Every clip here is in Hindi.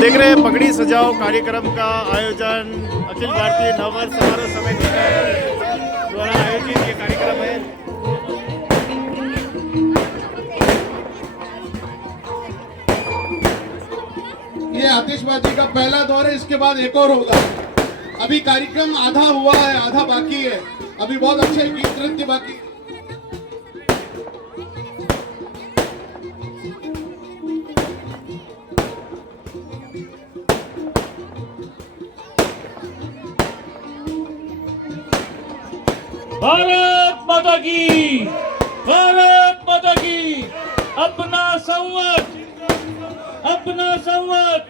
देख रहे हैं पगड़ी सजाओ कार्यक्रम का आयोजन अखिल भारतीय नववर्ष समारोह समिति द्वारा आयोजित ये कार्यक्रम है। ये आतिशबाजी का पहला दौर है, इसके बाद एक और होगा। अभी कार्यक्रम आधा हुआ है, आधा बाकी है। अभी बहुत अच्छे गीत नृत्य बाकी। भारत माता की, भारत माता की। अपना संवत, अपना संवत।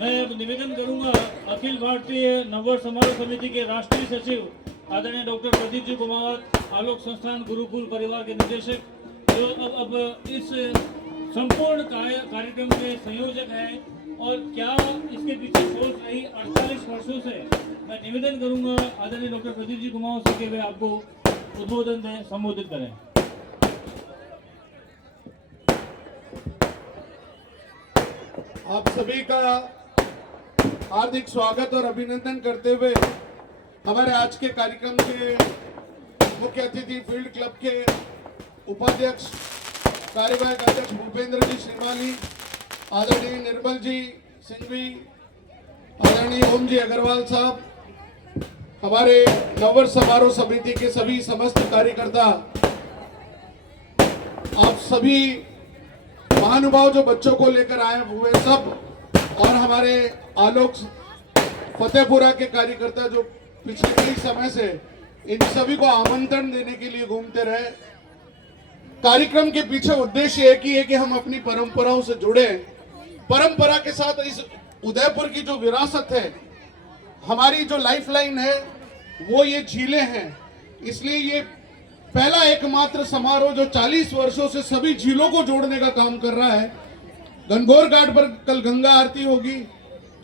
मैं अब निवेदन करूंगा अखिल भारतीय नववर्ष समारोह समिति के राष्ट्रीय सचिव आदरणीय डॉक्टर प्रदीप जी कुमावत, आलोक संस्थान गुरुकुल परिवार के निदेशक, जो अब इस संपूर्ण कार्यक्रम के संयोजक हैं और क्या इसके पीछे सोच रही 48 वर्षों से, मैं निवेदन करूंगा आदरणीय डॉक्टर प्रदीप जी कुमावत से कि वे आपको उद्बोधन दें, संबोधित करें। आप सभी का हार्दिक स्वागत और अभिनंदन करते हुए हमारे आज के कार्यक्रम के मुख्य अतिथि फील्ड क्लब के उपाध्यक्ष कार्यवाहक अध्यक्ष भूपेंद्र जी श्रीमाली, आदरणीय निर्मल जी सिंघवी, आदरणीय ओम जी अग्रवाल साहब, हमारे नववर्ष समारोह समिति के सभी समस्त कार्यकर्ता, आप सभी महानुभाव जो बच्चों को लेकर आए हुए सब, और हमारे आलोक फतेहपुरा के कार्यकर्ता जो पिछले कई समय से इन सभी को आमंत्रण देने के लिए घूमते रहे। कार्यक्रम के पीछे उद्देश्य एक ही है कि हम अपनी परंपराओं से जुड़े। परंपरा के साथ इस उदयपुर की जो विरासत है, हमारी जो लाइफलाइन है, वो ये झीलें हैं। इसलिए ये पहला एकमात्र समारोह जो 40 वर्षों से सभी झीलों को जोड़ने का काम कर रहा है। गणगौर घाट पर कल गंगा आरती होगी,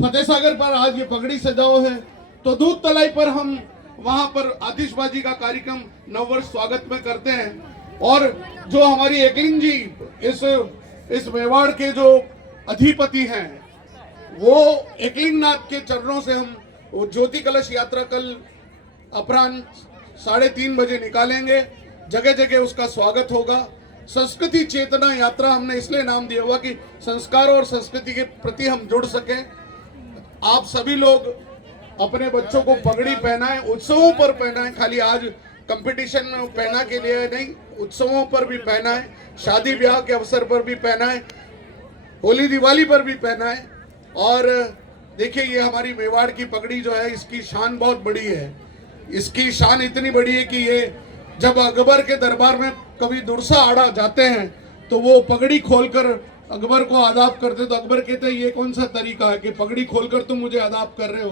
फतेह सागर पर आज ये पगड़ी सजाओ है, तो दूध तलाई पर हम वहां पर आतिशबाजी का कार्यक्रम नववर्ष स्वागत में करते हैं। और जो हमारी एकलिंग जी इस मेवाड़ के जो अधिपति हैं, वो एकलिंग नाथ के चरणों से हम वो ज्योति कलश यात्रा कल अपराह्न 3:30 बजे निकालेंगे। जगह जगह उसका स्वागत होगा। संस्कृति चेतना यात्रा हमने इसलिए नाम दिया हुआ कि संस्कारों और संस्कृति के प्रति हम जुड़ सके। आप सभी लोग अपने बच्चों को पगड़ी पहनाएं, उत्सवों पर पहनाएं, खाली आज कंपटीशन में पहना के लिए नहीं, उत्सवों पर भी पहनाएं, शादी ब्याह के अवसर पर भी पहनाएं, होली दिवाली पर भी पहनाएं। और देखिए, ये हमारी मेवाड़ की पगड़ी जो है, इसकी शान बहुत बड़ी है। इसकी शान इतनी बड़ी है कि ये जब अकबर के दरबार में कभी दुरसा आड़ा जाते हैं तो वो पगड़ी खोलकर अकबर को आदाब करते, तो अकबर कहते हैं ये कौन सा तरीका है कि पगड़ी खोलकर तुम मुझे आदाब कर रहे हो।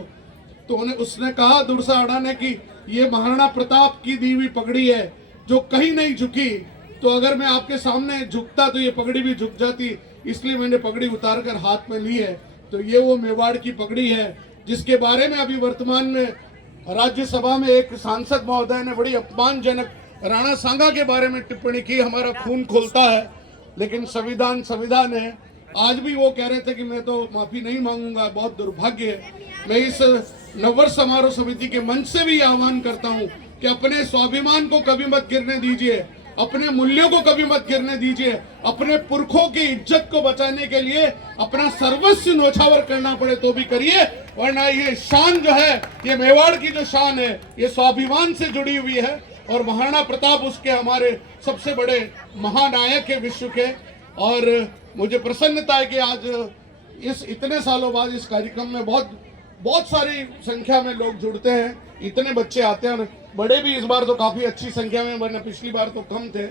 तो उसने कहा दुरसा आड़ा ने कि ये महाराणा प्रताप की दी हुई पगड़ी है जो कहीं नहीं झुकी, तो अगर मैं आपके सामने झुकता तो ये पगड़ी भी झुक जाती, इसलिए मैंने पगड़ी उतार कर हाथ में ली है। तो ये वो मेवाड़ की पगड़ी है जिसके बारे में अभी वर्तमान में राज्यसभा में एक सांसद महोदय ने बड़ी अपमानजनक राणा सांगा के बारे में टिप्पणी की। हमारा खून खोलता है, लेकिन संविधान है। आज भी वो कह रहे थे कि मैं तो माफी नहीं मांगूंगा, बहुत दुर्भाग्य है। मैं इस नववर्ष समारोह समिति के मंच से भी आह्वान करता हूं कि अपने स्वाभिमान को कभी मत गिरने दीजिए, अपने मूल्यों को कभी मत गिरने दीजिए। अपने पुरखों की इज्जत को बचाने के लिए अपना सर्वस्व न्योछावर करना पड़े तो भी करिए, वरना ये शान जो है, ये मेवाड़ की जो शान है, ये स्वाभिमान से जुड़ी हुई है। और महाराणा प्रताप उसके हमारे सबसे बड़े महानायक है विश्व के। और मुझे प्रसन्नता है कि आज इस इतने सालों बाद इस कार्यक्रम में बहुत सारी संख्या में लोग जुड़ते हैं, इतने बच्चे आते हैं, और बड़े भी इस बार तो काफी अच्छी संख्या में, वरना पिछली बार तो कम थे।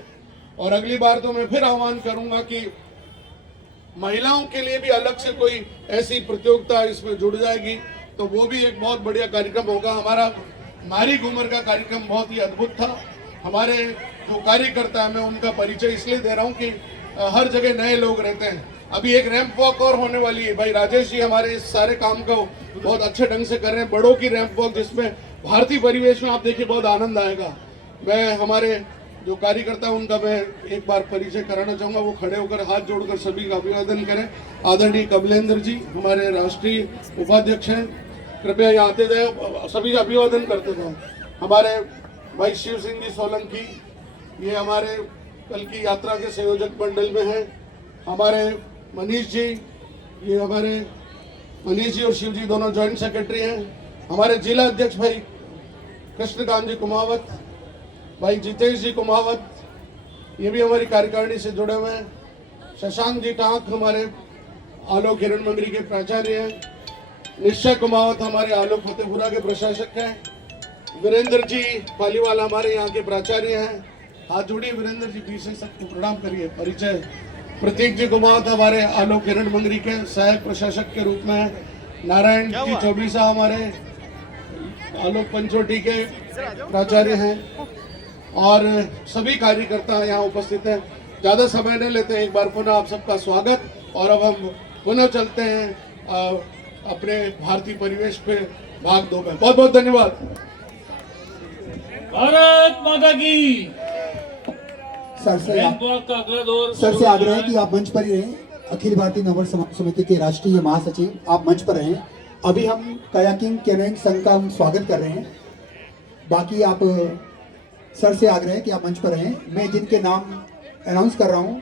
और अगली बार तो मैं फिर आह्वान करूंगा कि महिलाओं के लिए भी अलग से कोई ऐसी प्रतियोगिता इसमें जुड़ जाएगी, तो वो भी एक बहुत बढ़िया कार्यक्रम होगा। हमारा मारी घूमर का कार्यक्रम बहुत ही अद्भुत था। हमारे जो कार्यकर्ता है, मैं उनका परिचय इसलिए दे रहा हूँ कि हर जगह नए लोग रहते हैं। अभी एक रैंप वॉक और होने वाली है। भाई राजेश जी हमारे इस सारे काम को बहुत अच्छे ढंग से कर रहे हैं। बड़ों की रैंप वॉक जिसमें भारतीय परिवेश में आप देखिए बहुत आनंद आएगा। मैं हमारे जो कार्यकर्ता उनका मैं एक बार परिचय कराना चाहूँगा, वो खड़े होकर हाथ जोड़कर सभी का अभिवादन करें। आदरणीय कमलेंद्र जी हमारे राष्ट्रीय उपाध्यक्ष हैं, कृपया यहाँ आते जाए, सभी का अभिवादन करते जाए। हमारे भाई शिव सिंह जी सोलंकी, ये हमारे कल की यात्रा के संयोजक मंडल में हैं। हमारे मनीष जी, ये हमारे मनीष जी और शिव जी दोनों जॉइंट सेक्रेटरी हैं। हमारे जिला अध्यक्ष भाई कृष्णकांत जी कुमावत, भाई जितेश जी कुमावत, ये भी हमारी कार्यकारिणी से जुड़े हुए हैं। शशांक जी टाँक हमारे आलोक हिरण मंगरी के प्राचार्य हैं। निश्चय कुमावत हमारे आलोक फतेहपुरा के प्रशासक हैं। वीरेंद्र जी पालीवाल हमारे यहाँ के प्राचार्य हैं। हाथ जोड़िए वीरेंद्र जी, पीछे सबको प्रणाम करिए। परिचय प्रतीक जी कुमावत हमारे आलोक हिरण मंगरी के सहायक प्रशासक के रूप में हैं। नारायण जी चौबीसा हमारे आलोक पंचोटी के प्राचार्य हैं और सभी कार्यकर्ता यहाँ उपस्थित हैं। ज़्यादा समय नहीं लेते, एक बार पुनः आप सबका स्वागत। और अब हम पुनः चलते हैं अपने भारतीय परिवेश पे भाग 2 में। बहुत बहुत धन्यवाद। भारत माता की। सर से का अगला दौर सर से आग्रह है कि आप मंच पर ही रहें। अखिल भारतीय नववर्ष समारोह समिति के राष्ट्रीय महासचिव आप मंच पर रहें। अभी हम कयाकिंग कैनोइंग संघ का हम स्वागत कर रहे हैं। बाकी आप सर से आग्रह है कि आप मंच पर रहें। मैं जिनके नाम अनाउंस कर रहा हूं